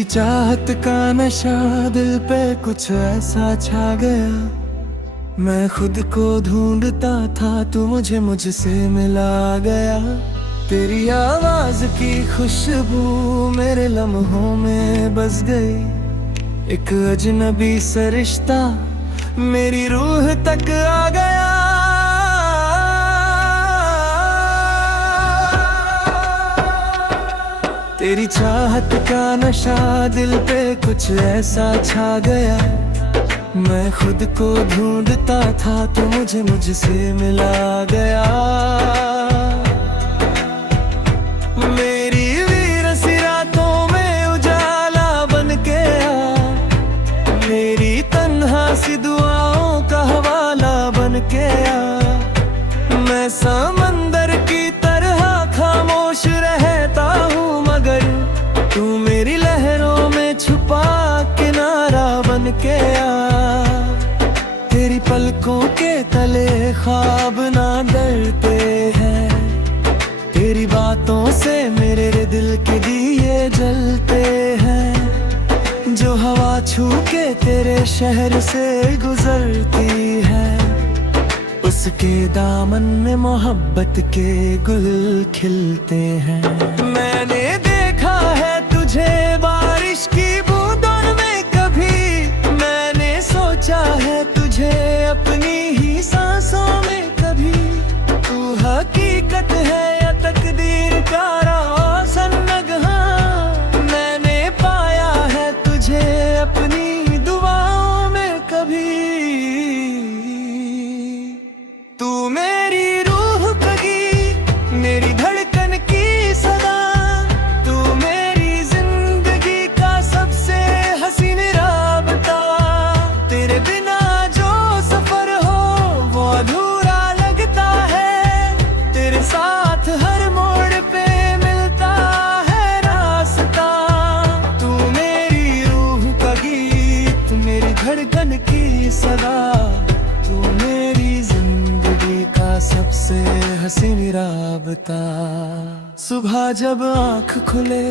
तेरी चाहत का नशा दिल पे कुछ ऐसा छा गया, मैं खुद को ढूंढता था तू मुझसे मिला गया। तेरी आवाज की खुशबू मेरे लम्हों में बस गई, एक अजनबी सा रिश्ता मेरी रूह तक आ गया। तेरी चाहत का नशा दिल पे कुछ ऐसा छा गया, मैं खुद को ढूंढता था तो मुझसे मिला गया। मेरी वीरसी रातों में उजाला बन के आ, मेरी तन्हा सी दुआओं का हवाला बन के आ। मैं समंदर की तरह खामोश रहता हूँ, मगर तू मेरी लहरों में छुपा किनारा बन के आ। तेरी पलकों के तले ख्वाब ना डरते हैं, तेरी बातों से मेरे दिल के दिए जलते हैं। जो हवा छू के तेरे शहर से गुजरती है, उसके दामन में मोहब्बत के गुल खिलते हैं। मैंने देखा है तुझे बारिश की बूंदों में कभी, मैंने सोचा है तुझे अपनी ही सांसों में कभी। तू हकीकत है या तकदीर का रोशन नगहा, मैंने पाया है तुझे अपनी दुआओं में कभी। तू मेरी रूह कगी, मेरी धड़कन की सदा, तू मेरी जिंदगी का सबसे हसीन राबता। तेरे बिना जो सफर हो वो अधूरा लगता है, तेरे साथ हर मोड़ पे मिलता है रास्ता। तू मेरी रूह का गीत, मेरी धड़कन की सदा, तू मेरी जिंदगी का सबसे हसीन राबता। सुबह जब आँख खुले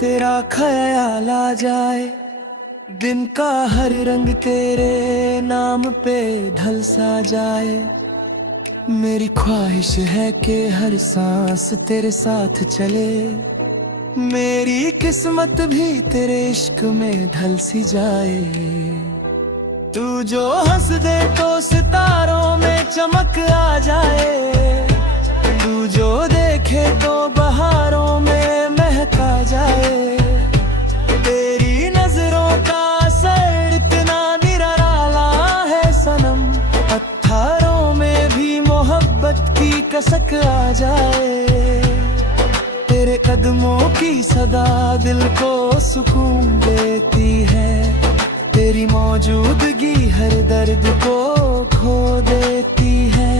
तेरा ख्याल आ जाए, दिन का हर रंग तेरे नाम पे ढल सा जाए। मेरी ख्वाहिश है कि हर सांस तेरे साथ चले, मेरी किस्मत भी तेरे इश्क में ढल सी जाए। तू जो हंस दे तो सितारों में चमक आ जाए, तू जो देखे तो बहारों में महका जाए। तेरी नजरों का असर इतना निराला है सनम, पत्थरों में भी मोहब्बत की कसक आ जाए। तेरे कदमों की सदा दिल को सुकून देती है, तेरी मौजूदगी हर दर्द को खो देती है।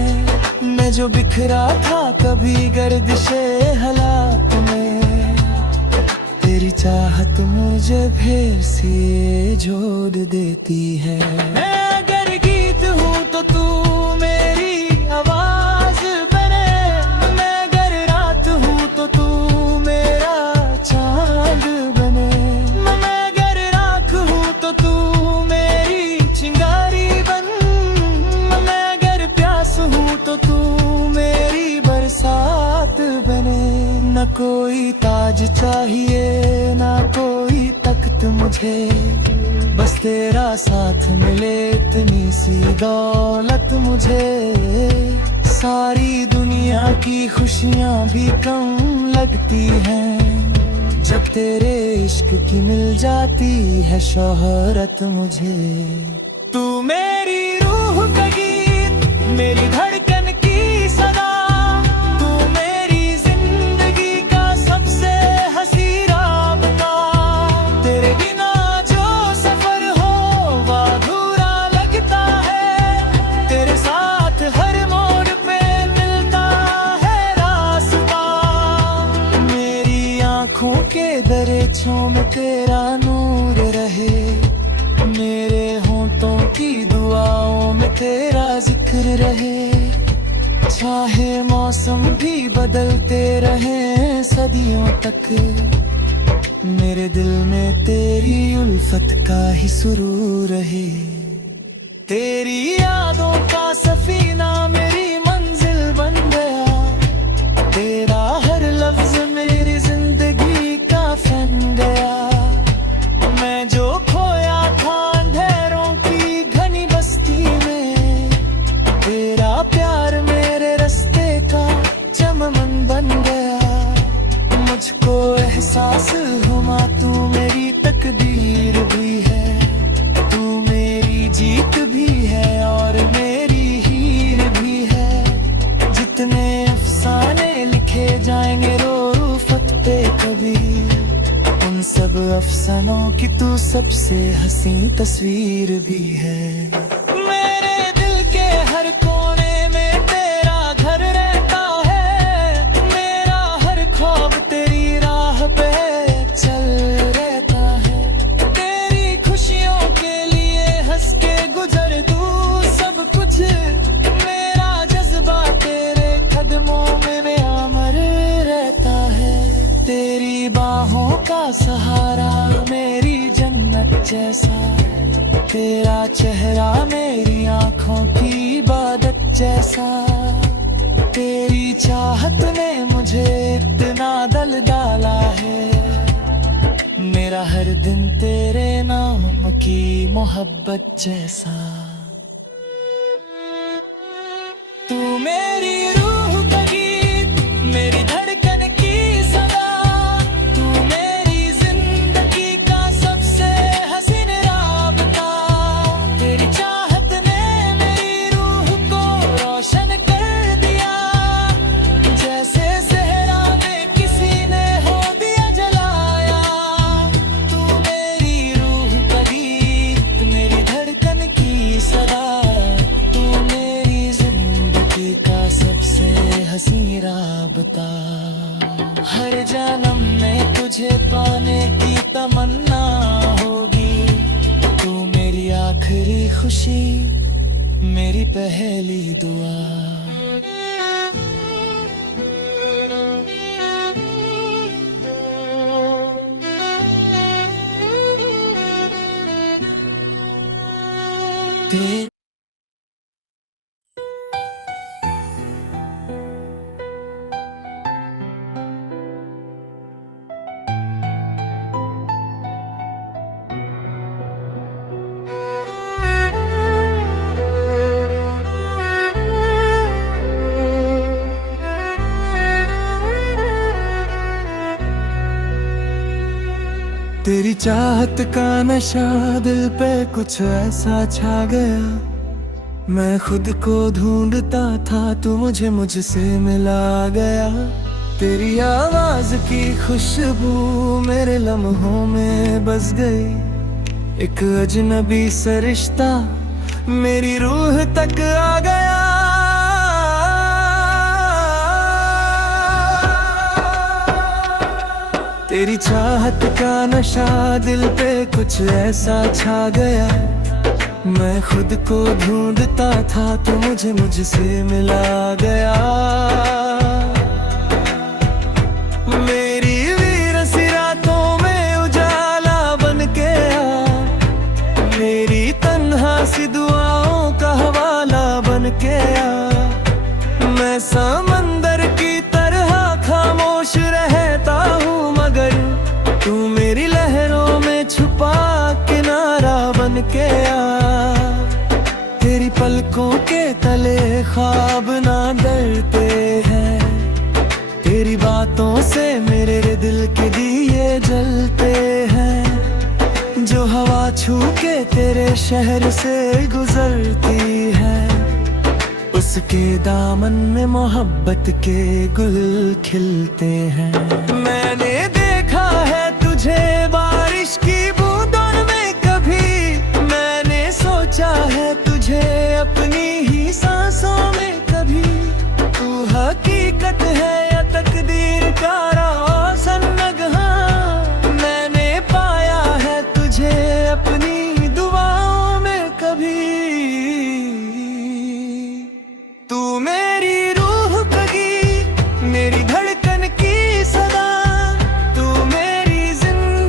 मैं जो बिखरा था कभी गर्दिशे हालात में, तेरी चाहत मुझे फिर से जोड़ देती है। मैं अगर गीत हूँ तो तू मेरी आवाज बने, मैं अगर रात हूँ तो तू मेरा चांद बने। मैं अगर राख हूँ तो तू मेरी चिंगारी बन, मैं अगर प्यास हूँ तो तू मेरी बरसात बने। न कोई ताज चाहिए ना कोई तख्त मुझे, बस तेरा साथ मिले इतनी सी दौलत मुझे। सारी दुनिया की खुशियाँ भी कम लगती हैं, जब तेरे इश्क की मिल जाती है शोहरत मुझे। तू मेरी रूह का गीत, मेरी धड़कन की सदा, तू मेरी जिंदगी का सबसे हसी राबता। तेरे बिना जो सफर हो वो अधूरा लगता है, तेरे साथ हर मोड़ पे मिलता है रास्ता। मेरी आँखों के दरिछों में तेरा नूर रहे, मेरे होंठों की दुआओं में तेरा जिक्र रहे। चाहे मौसम भी बदलते रहे सदियों तक, मेरे दिल में तेरी उल्फत का ही सुरूर है। तेरी यादों का सफीना मेरी मंजिल बन गया। तेरा हर लफ्ज मेरी जिंदगी का फन गया। मैं जो खोया था अंधेरों की घनी बस्ती में, तेरा प्यार मेरे रास्ते का चमन बन गया। मुझको एहसास हुआ तू मेरी तकदीर भी है। तू मेरी जीत भी है और मेरी हीर भी है। जितने अफसाने लिखे जाएंगे रूफत पे कभी, उन सब अफसानों की तू सबसे हंसी तस्वीर भी है। मेरे दिल के हर कोने में तेरा घर रहता है। मेरा हर ख्वाब तेरी राह पे चल रहता है। तेरी खुशियों के लिए हंस के गुजर दूँ सब कुछ। मेरा जज्बा तेरे कदमों में अमर रहता है। तेरी बाहों का सहारा मेरी जन्नत जैसा। तेरा चेहरा मेरी आंखों की इबादत जैसा। तेरी चाहत ने मुझे इतना दल डाला है। मेरा हर दिन तेरे नाम की मोहब्बत जैसा। तू मेरी रूह का गीत, मेरी धड़कन की सदा। तू मेरी जिंदगी का सबसे हसीन राबता। तेरी चाहत ने मेरी रूह को रोशन कर दिया। जैसे ज़हरा में किसी ने हो दिया जलाया। तू मेरी रूह का गीत, मेरी धड़कन की सदा। तू मेरी जिंदगी का सबसे हसीन राबता। हर जन्म में तुझे पाने की तमन्ना होगी। तू मेरी आखिरी खुशी, मेरी पहली दुआ। ते तेरी चाहत का नशा दिल पे कुछ ऐसा छा गया। मैं खुद को ढूंढता था तू मुझसे मिला गया। तेरी आवाज की खुशबू मेरे लम्हों में बस गई। एक अजनबी सा रिश्ता मेरी रूह तक आ गया। तेरी चाहत का नशा दिल पे कुछ ऐसा छा गया। मैं खुद को ढूंढता था तो मुझसे मिला गया। मेरी वीरसी रातों में उजाला बन के आ। मेरी तन्हा सी दुआओं का हवाला बन के आ। मैं समंदर की तरह खामोश रहता हूँ, मगर तू मेरी लहरों में छुपा किनारा बन के आ। तेरी पलकों के तले ख्वाब ना डरते हैं। तेरी बातों से मेरे दिल के दिए जलते हैं। जो हवा छू के तेरे शहर से गुजरती है, उसके दामन में मोहब्बत के गुल खिलते हैं। मैंने देखा है तुझे बारिश की बूंदों में कभी। मैंने सोचा है तुझे अपनी ही सांसों में कभी। तू हकीकत है या तकदीर का रोशन नगहा। मैंने पाया है तुझे अपनी दुआओं में कभी। तू मेरी रूह कगी, मेरी धड़कन की सदा। तू मेरी जिंदगी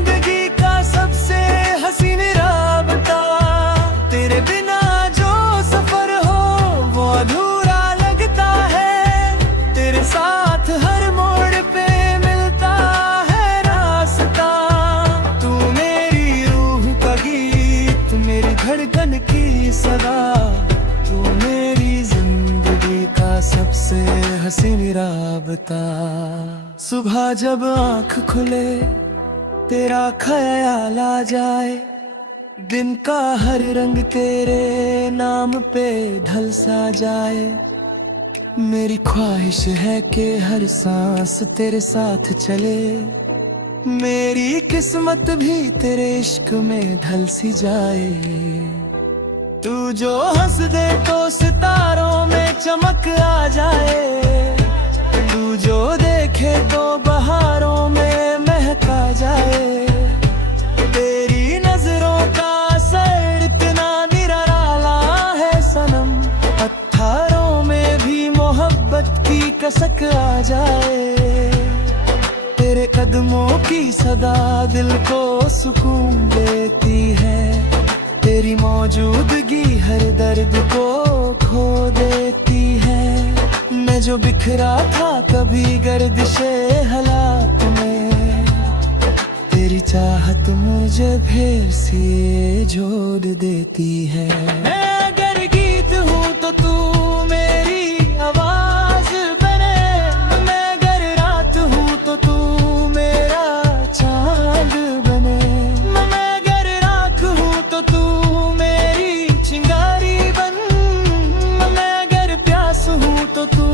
सदा, तू मेरी जिंदगी का सबसे हसीन राबता। सुबह जब आँख खुले तेरा ख्याल आ जाए, दिन का हर रंग तेरे नाम पे ढल सा जाए। मेरी ख्वाहिश है कि हर सांस तेरे साथ चले, मेरी किस्मत भी तेरे इश्क में ढल सी जाए। तू जो हंस दे तो सितारों में चमक आ जाए, तू जो देखे तो बहारों में महका जाए। तेरी नजरों का असर इतना निराला है सनम, पत्थरों में भी मोहब्बत की कसक आ जाए। तेरे कदमों की सदा दिल को सुकून देती है, तेरी मौजूदगी हर दर्द को खो देती है। मैं जो बिखरा था कभी गर्दिशे हालात में, तेरी चाहत मुझे फिर से जोड़ देती है। मैं अगर गीत हूँ तो तू मेरी आवाज बने, मैं अगर रात हूँ तो तू मेरा चांद बने, मैं अगर राख हूँ तो तू मेरी चिंगारी बन, मैं अगर प्यास हूँ तो तू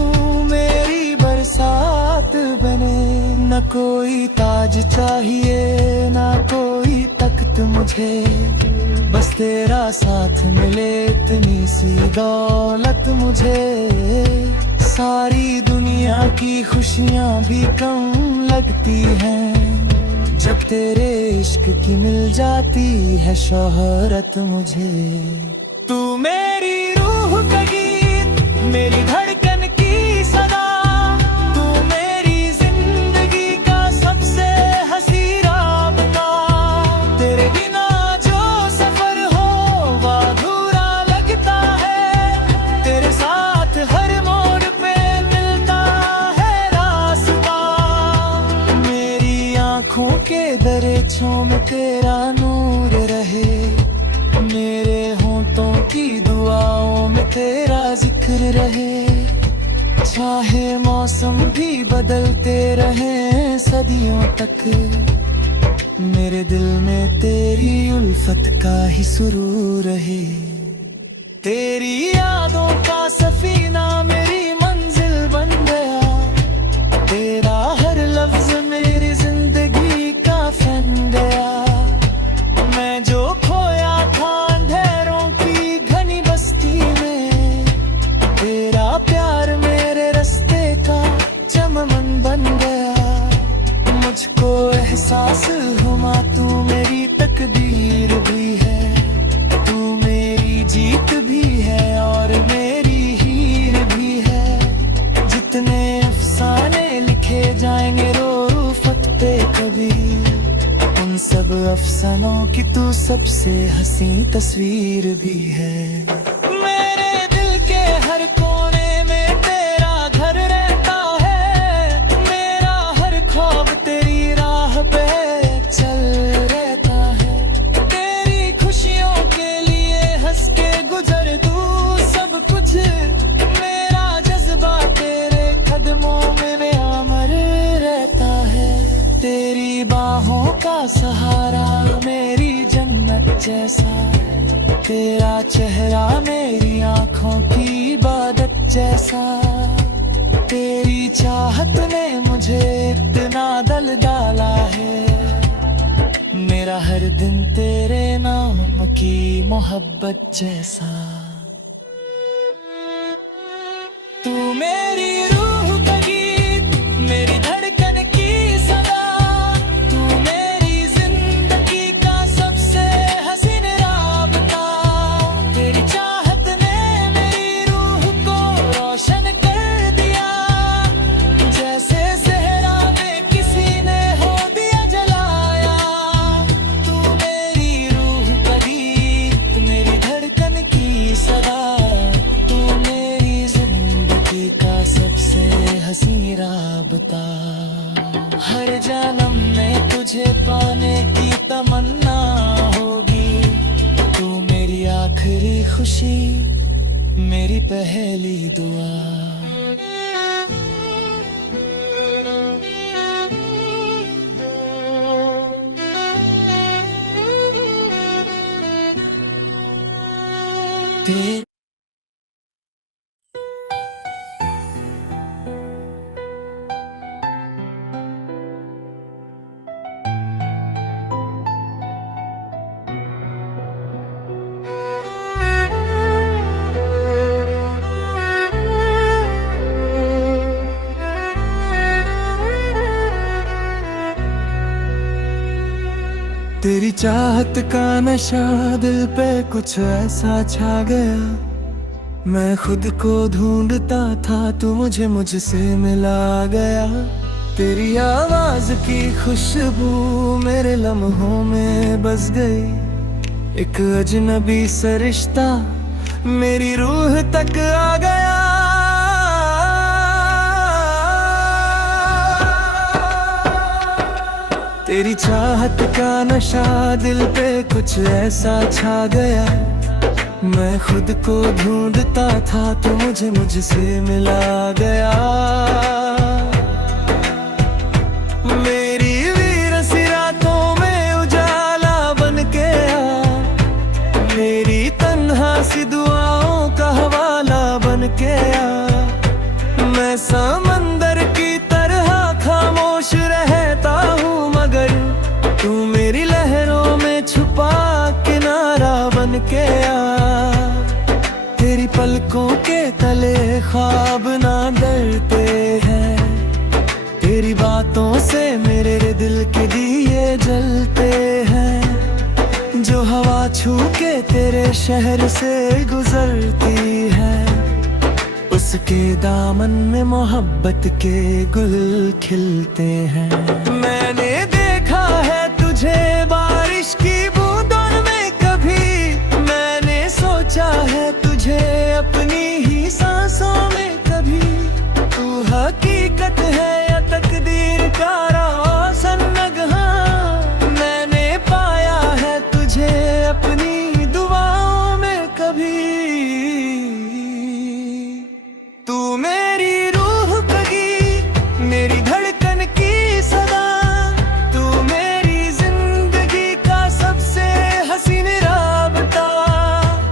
मेरी बरसात बने। न कोई ताज चाहिए ना कोई तख्त मुझे, बस तेरा साथ मिले इतनी सी दौलत मुझे। सारी दुनिया की खुशियाँ भी कम लगती हैं, जब तेरे इश्क की मिल जाती है शोहरत मुझे। तू मेरी रूह का गीत, मेरी धड़कन की सदा, तू मेरी जिंदगी का सबसे हसी राबता। तेरे बिना जो सफर हो वो अधूरा लगता है, तेरे साथ हर मोड़ पे मिलता है रास्ता। मेरी आँखों के दरिचों में तेरा नूर रहे, मेरे होंठों की दुआओं में तेरा जिक्र रहे। चाहे मौसम भी बदलते रहे सदियों तक, मेरे दिल में तेरी उल्फत का ही सुरूर रहे। तेरी यादों का सफीना मेरी मंजिल बन गया, तेरा हर लफ्ज मेरी जिंदगी का फन गया। मैं जो खोया था अंधेरों की घनी बस्ती में, तेरा प्यार मेरे रास्ते का चमन बन गया। मुझको एहसास हुआ तू मेरी तकदीर भी है, तू मेरी जीत भी है और मेरी हीर भी है। जितने अफसाने लिखे जाएंगे रोफत पे कभी, उन सब अफसानों की तू सबसे हसी तस्वीर भी है। मेरे दिल के हर कोने में तेरा घर रहता है, मेरा हर ख्वाब तेरी राह पे चल रहता है। तेरी खुशियों के लिए हंस के गुजर दूँ सब कुछ, मेरा जज्बा तेरे कदमों में अमर रहता है। तेरी बाहों का सहारा मेरी जन्नत जैसा, तेरा चेहरा मेरी आँखों की इबादत जैसा। तेरी चाहत ने मुझे इतना दल डाला है, मेरा हर दिन तेरे नाम की मोहब्बत जैसा। तू मेरी रूह का गीत, मेरी धड़कन की सदा, तू मेरी जिंदगी का सबसे हसीन राबता। तेरी चाहत ने मेरी रूह को रोशन कर दिया, जैसे सहरा में किसी ने हो दिया जलाया। तू मेरी रूह का गीत, मेरी धड़कन की सदा, तू मेरी जिंदगी का सबसे हसी राबता। हर जन्म में तुझे पाने की तमन्ना होगी, तू मेरी आखिरी खुशी मेरी पहली दुआ। तेरी चाहत का नशा दिल पे कुछ ऐसा छा गया, मैं खुद को ढूंढता था तू मुझसे मिला गया। तेरी आवाज की खुशबू मेरे लम्हों में बस गई, एक अजनबी सा रिश्ता मेरी रूह तक आ गया। तेरी चाहत का नशा दिल पे कुछ ऐसा छा गया, मैं खुद को ढूंढता था तो मुझसे मिला गया। मेरी वीरसी रातों में उजाला बन के आ, मेरी तन्हा सी दुआओं का हवाला बन के आ। मैं समंदर की तरह खामोश रहता हूँ, मगर तू मेरी लहरों में छुपा किनारा बन के आ। तेरी पलकों के तले ख्वाब ना डरते हैं, तेरी बातों से मेरे दिल के दिए जलते हैं। जो हवा छू के तेरे शहर से गुजरती है, उसके दामन में मोहब्बत के गुल खिलते हैं। मैंने देखा है तुझे बारिश की बूंदों में कभी, मैंने सोचा है तुझे अपनी ही सांसों में कभी। तू हकीकत है या तकदीर का रोशन नगहा, मैंने पाया है तुझे अपनी दुआओं में कभी। तू मेरी रूह कगी, मेरी धड़कन की सदा, तू मेरी जिंदगी का सबसे हसीन राबता।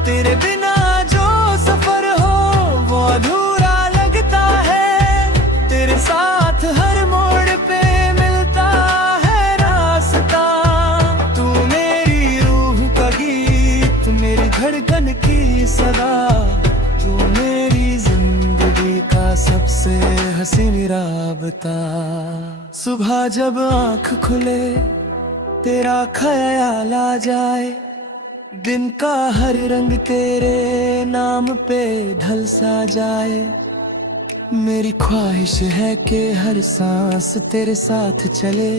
तेरे बिना जो सफर हो वो अधूरा लगता है, तेरे साथ हर मोड़ पे मिलता है रास्ता। तू मेरी रूह का गीत, मेरी धड़कन की सदा, तू मेरी जिंदगी का सबसे हसीन राबता। सुबह जब आँख खुले तेरा ख्याल आ जाए, दिन का हर रंग तेरे नाम पे ढल सा जाए। मेरी ख्वाहिश है कि हर सांस तेरे साथ चले,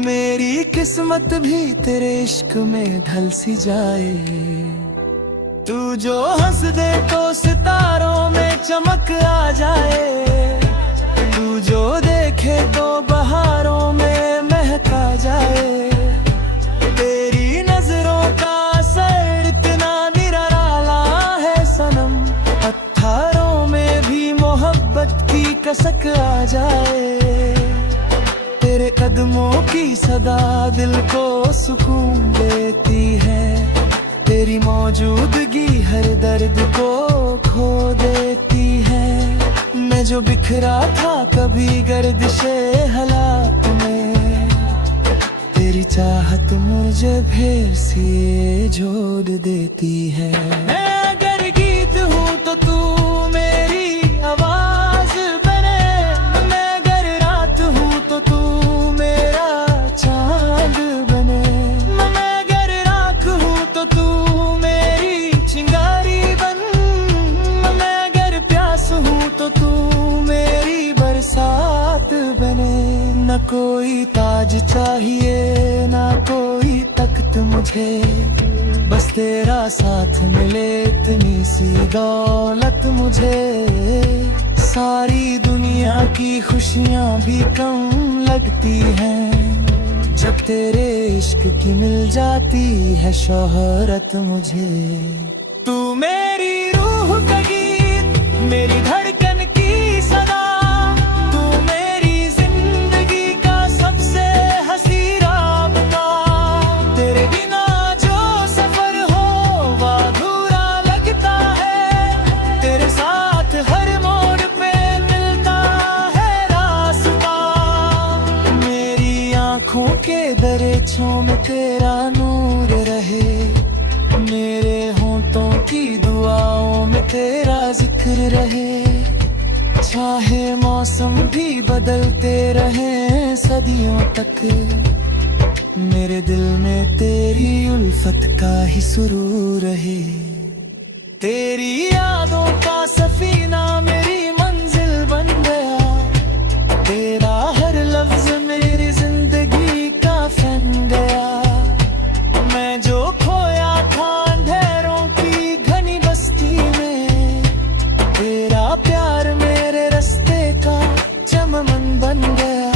मेरी किस्मत भी तेरे इश्क में ढल सी जाए। तू जो हंस दे तो सितारों में चमक आ जाए, तू जो देखे तो बहारों में महका जाए। तेरी नजरों का असर इतना निराला है सनम, पत्थरों में भी मोहब्बत की कसक आ जाए। तेरे कदमों की सदा दिल को सुकून देती है, तेरी मौजूदगी हर दर्द को खो देती है। मैं जो बिखरा था कभी गर्दिशे हालात में, तेरी चाहत मुझे फिर से जोड़ देती है। मैं अगर गीत हूँ तो तू मेरी आवाज बने, मैं अगर रात हूँ तो तू मेरा चांद बने। मैं अगर राख हूँ तो तू मेरी चिंगारी बन, मैं अगर प्यास हूँ तो तू मेरी बरसात बने। न कोई ताज चाहिए ना कोई तख्त मुझे, बस तेरा साथ मिले इतनी सी दौलत मुझे। सारी दुनिया की खुशियाँ भी कम लगती हैं, जब तेरे इश्क की मिल जाती है शोहरत मुझे। तू मेरी रूह का गीत, मेरी धड़कन की सदा, तू मेरी जिंदगी का सबसे हंसी राबता। तेरे बिना जो सफर हो वो अधूरा लगता है, तेरे साथ हर मोड़ पे मिलता है रास्ता। मेरी आँखों के दरियों में तेरा नूर रहे, मेरे होंठों की दुआओं में तेरा जिक्र रहे। चाहे मौसम भी बदलते रहे सदियों तक, मेरे दिल में तेरी उल्फत का ही सुरूर रहे। तेरी यादों का सफीना मेरी मंजिल बन गया, तेरा हर लफ्ज मेरी जिंदगी का फन गया। मैं जो खोया था अंधेरों की घनी बस्ती में, तेरा प्यार मेरे रास्ते का चमन बन गया।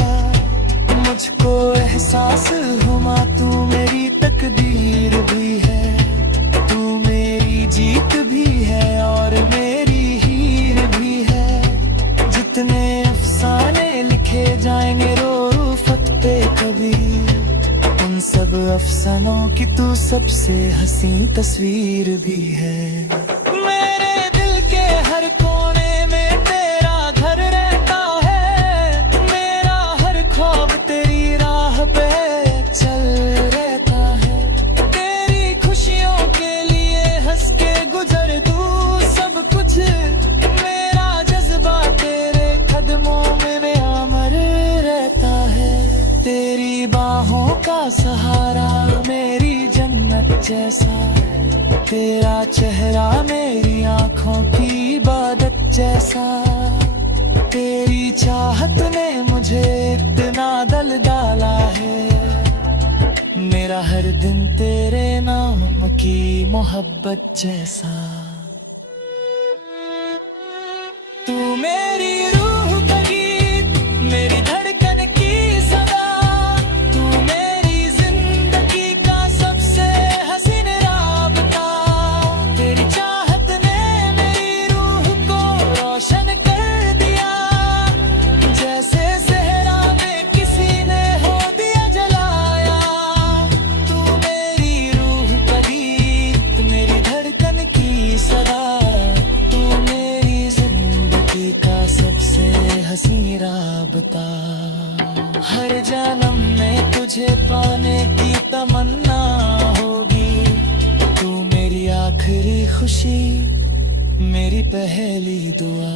मुझको एहसास हुआ तू मेरी तकदीर भी है, तू मेरी जीत भी है और मेरी हीर भी है। जितने अफसाने लिखे जाएंगे रोफत पे कभी, उन सब अफसानों की तू सबसे हंसी तस्वीर भी है। मेरे दिल के हर कोने में तेरा घर रहता है, मेरा हर ख्वाब तेरी राह पे चल रहता है। तेरी खुशियों के लिए हंस के गुजर दूँ सब कुछ, मेरा जज्बा तेरे कदमों में अमर रहता है। तेरी बाहों का सहारा मेरी जन्नत जैसा, तेरा चेहरा मेरी आँखों की इबादत जैसा। तेरी चाहत ने मुझे इतना दल डाला है, मेरा हर दिन तेरे नाम की मोहब्बत जैसा। तू मेरी रूह का गीत, मेरी धड़कन की सदा, तू मेरी जिंदगी का सबसे हसीन राबता। तेरी चाहत ने मेरी रूह को रोशन कर दिया, जैसे सहरा में किसी ने हो दिया जलाया। तू मेरी रूह का गीत, मेरी धड़कन की सदा, तू मेरी जिंदगी का सबसे हसी राबता। हर जन्म में तुझे पाने की तमन्ना होगी, तू मेरी आखिरी खुशी, मेरी पहली दुआ।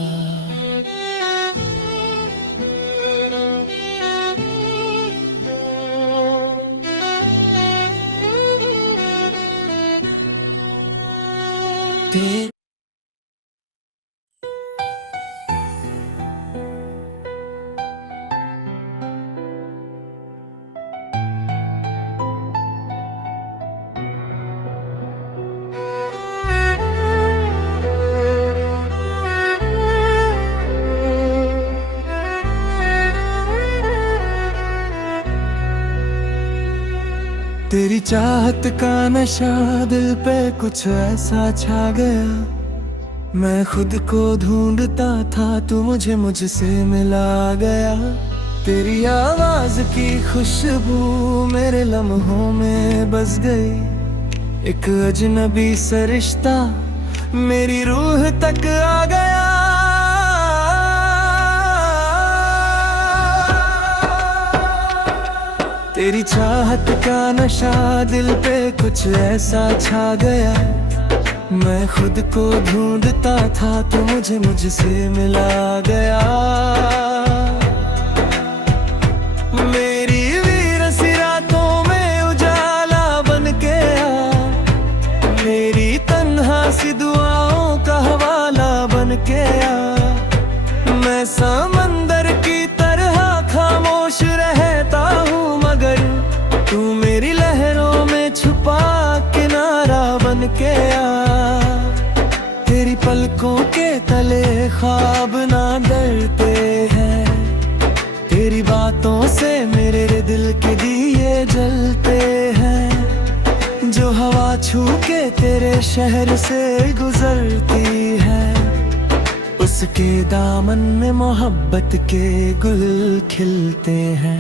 ते तेरी चाहत का नशा दिल पे कुछ ऐसा छा गया, मैं खुद को ढूंढता था तू मुझसे मिला गया। तेरी आवाज की खुशबू मेरे लम्हों में बस गई, एक अजनबी सा रिश्ता मेरी रूह तक आ गया। तेरी चाहत का नशा दिल पे कुछ ऐसा छा गया, मैं खुद को ढूंढता था तो मुझसे मिला गया। मेरी वीरसी रातों में उजाला बन के आ, मेरी तन्हा सी दुआओं का हवाला बन के आ। मैं समंदर की तरह खामोश रहता हूँ, मगर तू मेरी लहरों में छुपा किनारा बन के आ। तेरी पलकों के तले ख्वाब ना डरते हैं, तेरी बातों से मेरे दिल के दिए जलते हैं। जो हवा छू के तेरे शहर से गुजरती है, उसके दामन में मोहब्बत के गुल खिलते हैं।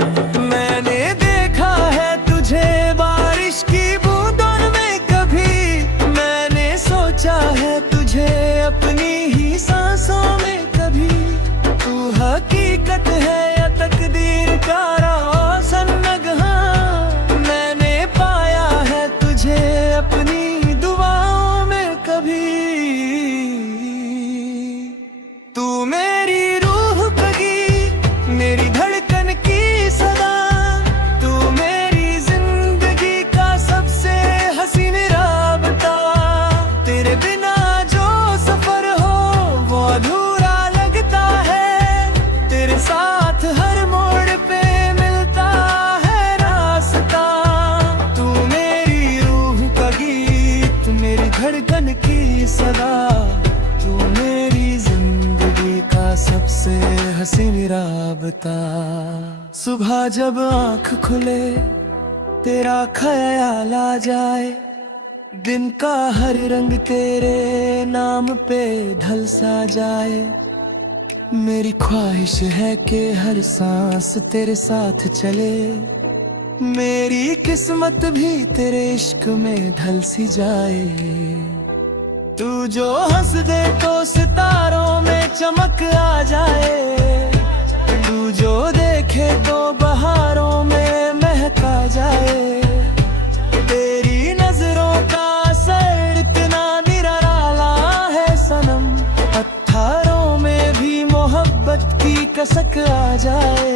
मैंने देखा है तुझे बारिश की बूंदों में कभी, मैंने सोचा है तुझे अपनी ही सांसों में कभी। तू हकीकत है या तकदीर का रोशन नगहा, मैंने पाया है तुझे अपनी दुआओं में कभी। तू मेरी रूह कगी, मेरी धड़कन की सदा, तू मेरी जिंदगी का सबसे हसीन राबता। तेरे बिना जो सफर हो वो अधूरा लगता है, तेरे साथ हर मोड़ पे मिलता है रास्ता। तू मेरी रूह का गीत, मेरी धड़कन की सदा, तू मेरी जिंदगी का सबसे हसीन राबता। सुबह जब आँख खुले तेरा ख्याल आ जाए, दिन का हर रंग तेरे नाम पे ढल सा जाए। मेरी ख्वाहिश है कि हर सांस तेरे साथ चले, मेरी किस्मत भी तेरे इश्क में ढल सी जाए। तू जो हंस दे तो सितारों में चमक आ जाए, तू जो देखे तो बहारों में महका जाए। तेरी नजरों का असर इतना निराला है सनम, पत्थरों में भी मोहब्बत की कसक आ जाए।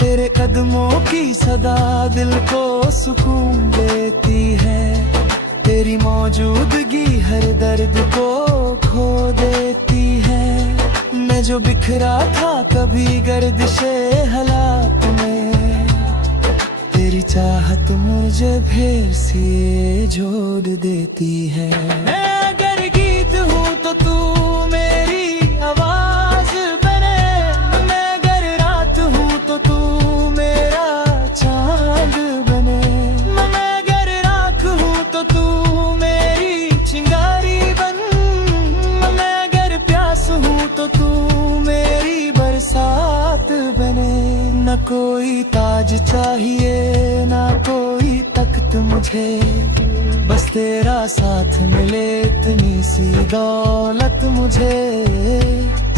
तेरे कदमों की सदा दिल को सुकून देती है, तेरी मौजूदगी हर दर्द को खो देती है। मैं जो बिखरा था कभी गर्दिशे हालात में, तेरी चाहत मुझे फिर से जोड़ देती है। मैं अगर गीत हूँ तो तू मेरी आवाज बने, मैं अगर रात हूँ तो तू मेरा चांद बने। मैं अगर राख हूँ तो तू मेरी चिंगारी बन, मैं अगर प्यास हूँ तो तू मेरी बरसात बने। न कोई ताज चाहिए ना कोई तख्त मुझे, बस तेरा साथ मिले इतनी सी दौलत मुझे।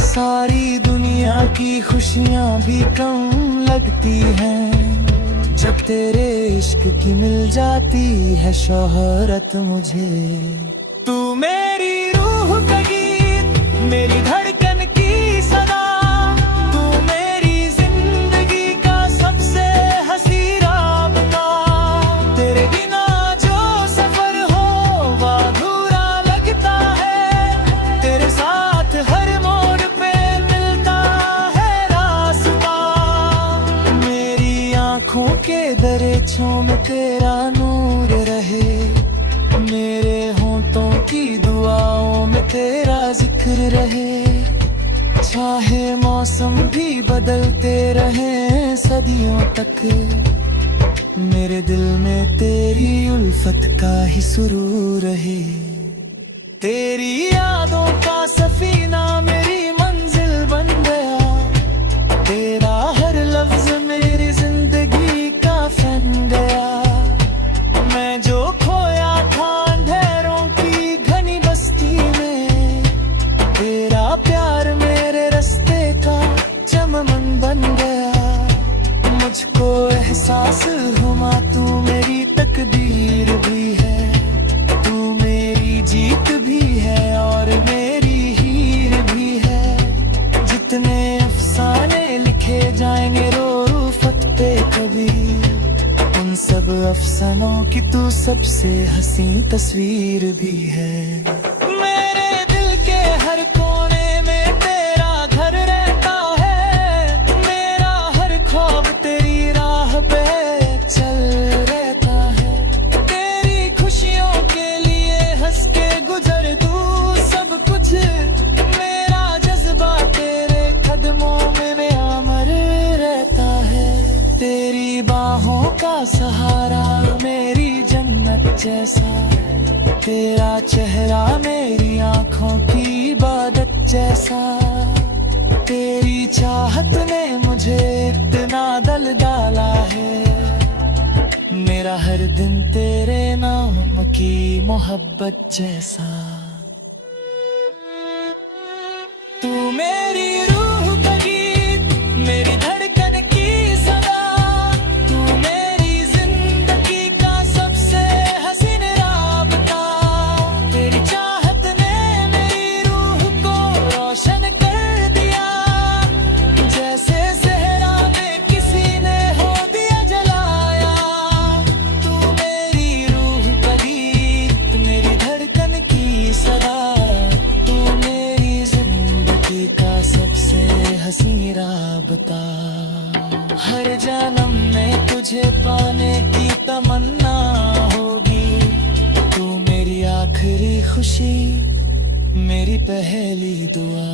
सारी दुनिया की खुशियाँ भी कम लगती हैं, जब तेरे इश्क की मिल जाती है शोहरत मुझे। तू मेरी रूह का गीत, मेरी धड़कन की सदा, तू मेरी जिंदगी का सबसे हसी राबता। तेरे बिना जो सफर हो वो अधूरा लगता है, तेरे साथ हर मोड़ पे मिलता है रास्ता। मेरी आँखों के दरिछों में तेरा नूर रहे, मेरे होंठों की दुआओं में तेरा जिक्र रहे। चाहे मौसम भी बदलते रहे सदियों तक, मेरे दिल में तेरी उल्फत का ही सुरूर रहे। तेरी यादों का सफीना मेरी मंजिल बन गया, तेरा हर लफ्ज मेरी जिंदगी का फन गया। मैं जो खोया था अंधेरों की घनी बस्ती में, तेरा प्यार मेरे रास्ते का चमन बन गया। मुझको एहसास हुआ तू मेरी तकदीर भी है, तू मेरी जीत भी है और मेरी हीर भी है। जितने अफसाने लिखे जाएंगे रोफत पे कभी, उन सब अफसानों की तू सबसे हसी तस्वीर भी है। मेरे दिल के हर कोने में तेरा घर रहता है, मेरा हर ख्वाब तेरी राह पे चल रहता है। तेरी खुशियों के लिए हंस के गुजर दूँ सब कुछ, मेरा जज्बा तेरे कदमों में अमर रहता है। तेरी बाहों का सहारा मेरी जन्नत जैसा, तेरा चेहरा मेरी आंखों की इबादत जैसा, तेरी चाहत ने मुझे इतना दल डाला है। मेरा हर दिन तेरे नाम की मोहब्बत जैसा। तू मेरी रूह का गीत, मेरी धड़कन की सदा, तू मेरी जिंदगी का सबसे हसीन राबता। तेरी चाहत ने मेरी रूह को रोशन कर दिया, जैसे सहरा में किसी ने हो दिया जलाया। तू मेरी रूह का गीत, मेरी धड़कन की सदा, तू मेरी का सबसे हसीन राबता। हर जन्म में तुझे पाने की तमन्ना होगी, तू मेरी आखिरी खुशी, मेरी पहली दुआ।